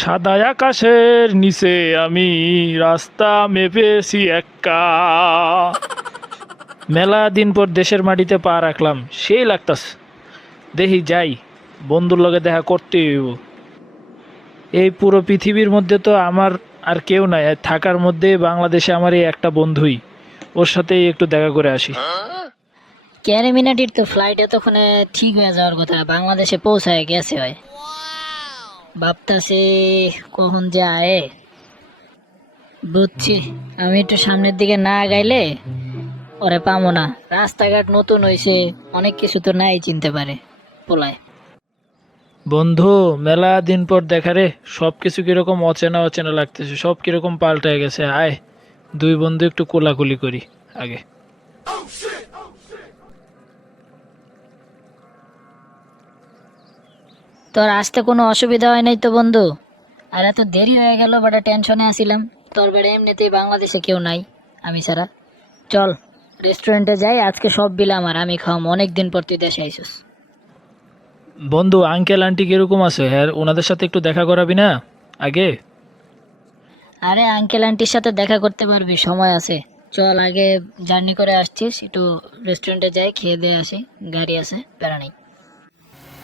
সাদা আকাশের নিচে আমি রাস্তা মেপেছি একা। মেলা দিন পর দেশের মাটিতে পা রাখলাম, সেই লাগতাস। দেখি যাই, বন্ধুর লগে দেখা করতে হইব। এই পুরো পৃথিবীর মধ্যে তো আমার আর কেউ নাই, আর থাকার মধ্যে বাংলাদেশে আমার এই একটা বন্ধুই। ওর সাথেই একটু দেখা করে আসি। ক্যারিমিনাটির তো ফ্লাইট এতক্ষণে ঠিক হয়ে যাওয়ার কথা, বাংলাদেশে পৌঁছায় গেছে হয়। ভাবতাছি কখন যে আয়ে। বুঝছি, আমি একটু সামনের দিকে না গাইলে ওরে পামো না। রাস্তাঘাট নতুন হয়েছে, অনেক কিছু তো নাই চিনতে পারে পোলায়। বন্ধু, মেলা দিন পর দেখা রে। সব কিছু কিরকম অচেনা অচেনা লাগতেছে, সব কিরকম পাল্টায় গেছে। আয়, দুই বন্ধু একটু কোলাকুলি করি আগে। তোর আসতে কোনো অসুবিধা হয় নাই তো বন্ধু? আর এত দেরি হয়ে গেল, বাটা টেনশনে আসিলাম। তোর বেড়ে এমনিতেই বাংলাদেশে কেউ নাই আমি ছাড়া। চল রেস্টুরেন্টে যাই, আজকে সব বিল আমার, আমি খাওয়াম। অনেক দিন পর তুই দেশে আইসুস। বন্ধু, আঙ্কেল আন্টি কিরকম আছে? হ্যাঁ, ওনাদের সাথে একটু দেখা করাবি না আগে? আরে আঙ্কেল আন্টির সাথে দেখা করতে পারবি, সময় আছে। চল, আগে জার্নি করে আসছিস, একটু রেস্টুরেন্টে যাই, খেয়ে দিয়ে আসি। গাড়ি আছে, প্যারা নেই।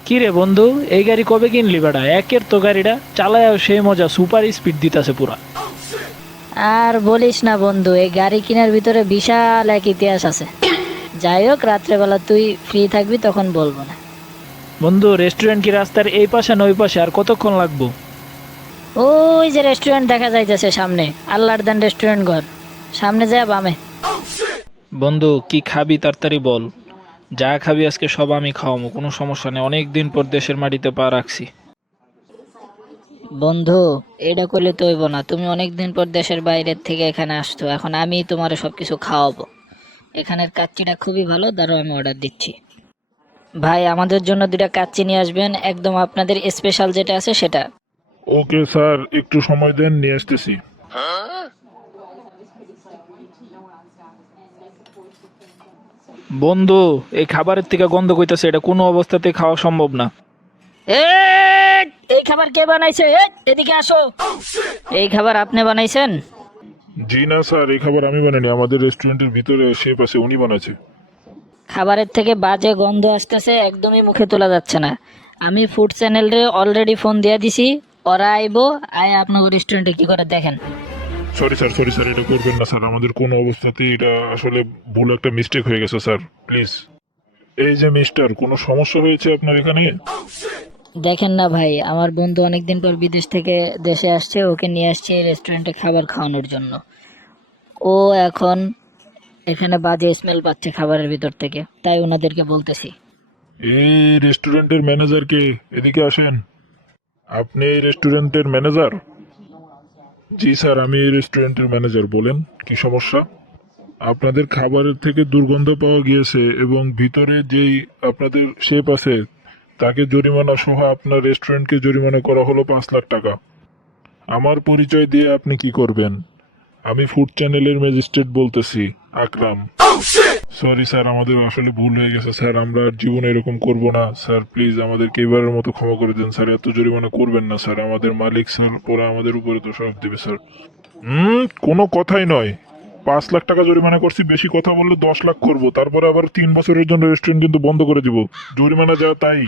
কি রে বন্ধু, এই গাড়ি কবে কিনলি বেটা? একের তো গাড়িটা চালায় সেই মজা, সুপার স্পিড দিতেছে পুরা। আর বলিস না বন্ধু, এই গাড়ি কেনার ভিতরে বিশাল এক ইতিহাস আছে। যাই হোক, রাত্রেবেলা তুই ফ্রি থাকবি তখন বলবো না। বন্ধু, রেস্টুরেন্ট কি রাস্তার এই পাশে না ওই পাশে? আর কতক্ষণ লাগবো? ওই যে রেস্টুরেন্ট দেখা যাইতেছে সামনে, আল্লাহর দান রেস্টুরেন্ট ঘর, সামনে যায় বামে। বন্ধু, কি খাবি তাড়াতাড়ি বল। যা খাবি আজকে সব আমি খাওয়াবো, কোনো সমস্যা নেই। অনেক দিন পর দেশের মাটিতে পা রাখছি। বন্ধু, এটা করলে তো হইব না। তুমি অনেক দিন পর দেশের বাইরের থেকে এখানে আসছো, এখন আমি তোমার সবকিছু খাওয়াবো। এখানের কাচ্চিটা খুবই ভালো, দাঁড়াও আমি অর্ডার দিচ্ছি। ভাই, আমাদের জন্য দুটা কাচ্চি নিয়ে আসবেন, একদম আপনাদের স্পেশাল যেটা আছে সেটা। ওকে স্যার, একটু সময় দেন, নিয়ে আসতেছি। বন্ধু, এই খাবারের থেকে গন্ধ কইতাছে, এটা কোনো অবস্থাতে খাওয়া সম্ভব না। এই খাবার কে বানাইছে? এদিকে আসো। এই খাবার আপনি বানাইছেন? জি না স্যার, এই খাবার আমি বানাইনি, আমাদের রেস্টুরেন্টের ভিতরে শেফ আছে, উনি বানাচ্ছে। খাবারের থেকে বাজে গন্ধ আসতেছে, একদমই মুখে তোলা যাচ্ছে না। আমি ফুড চ্যানেলে অলরেডি ফোন দিয়ে দিছি, ওরা আইবো, আয় আপনার রেস্টুরেন্টে কি করে দেখেন। সরি স্যার, এটা করবেন না স্যার, আমাদের কোনো অবস্থাতেই এটা আসলে ভুল একটা মিস্টেক হয়ে গেছে স্যার, প্লিজ। এই যে মিস্টার, কোনো সমস্যা হয়েছে আপনার এখানে? দেখেন না ভাই, আমার বন্ধু অনেকদিন পর বিদেশ থেকে দেশে আসছে, ওকে নিয়ে আসছে এই রেস্টুরেন্টে খাবার খাওয়ানোর জন্য। ও এখন এখানে বাজে স্মেল পাচ্ছে খাবারের ভিতর থেকে, তাই ওনাদেরকে বলতেছি। এই রেস্টুরেন্টের ম্যানেজারকে, এদিকে আসেন। আপনি এই রেস্টুরেন্টের ম্যানেজার? জি স্যার, আমি এই রেস্টুরেন্টের ম্যানেজার। বলেন, কি সমস্যা? আপনাদের খাবারের থেকে দুর্গন্ধ পাওয়া গিয়েছে এবং ভিতরে যেই আপনাদের শেফ আছে তাকে জরিমানা সহ আপনার রেস্টুরেন্টকে জরিমানা করা হলো 5 লাখ টাকা। আমার পরিচয় দিয়ে আপনি কি করবেন? আমি ফুড চ্যানেলের ম্যাজিস্ট্রেট বলতেছি, আকরাম। সরি স্যার, আমাদের আসলে ভুল হয়ে গেছে স্যার, আমরা আর জীবনে এরকম করব না স্যার, প্লিজ আমাদেরকে এবারের মতো ক্ষমা করে দেন স্যার, এত জরিমানা করবেন না স্যার, আমাদের মালিক স্যার ওরা আমাদের উপরে তো সব দেবে স্যার। কোনো কথাই নয়, 5 লাখ টাকা জরিমানা করছি, বেশি কথা বললে 10 লাখ করবো, তারপরে আবার 3 বছরের জন্য রেস্টুরেন্ট কিন্তু বন্ধ করে দিব। জরিমানা যা তাই।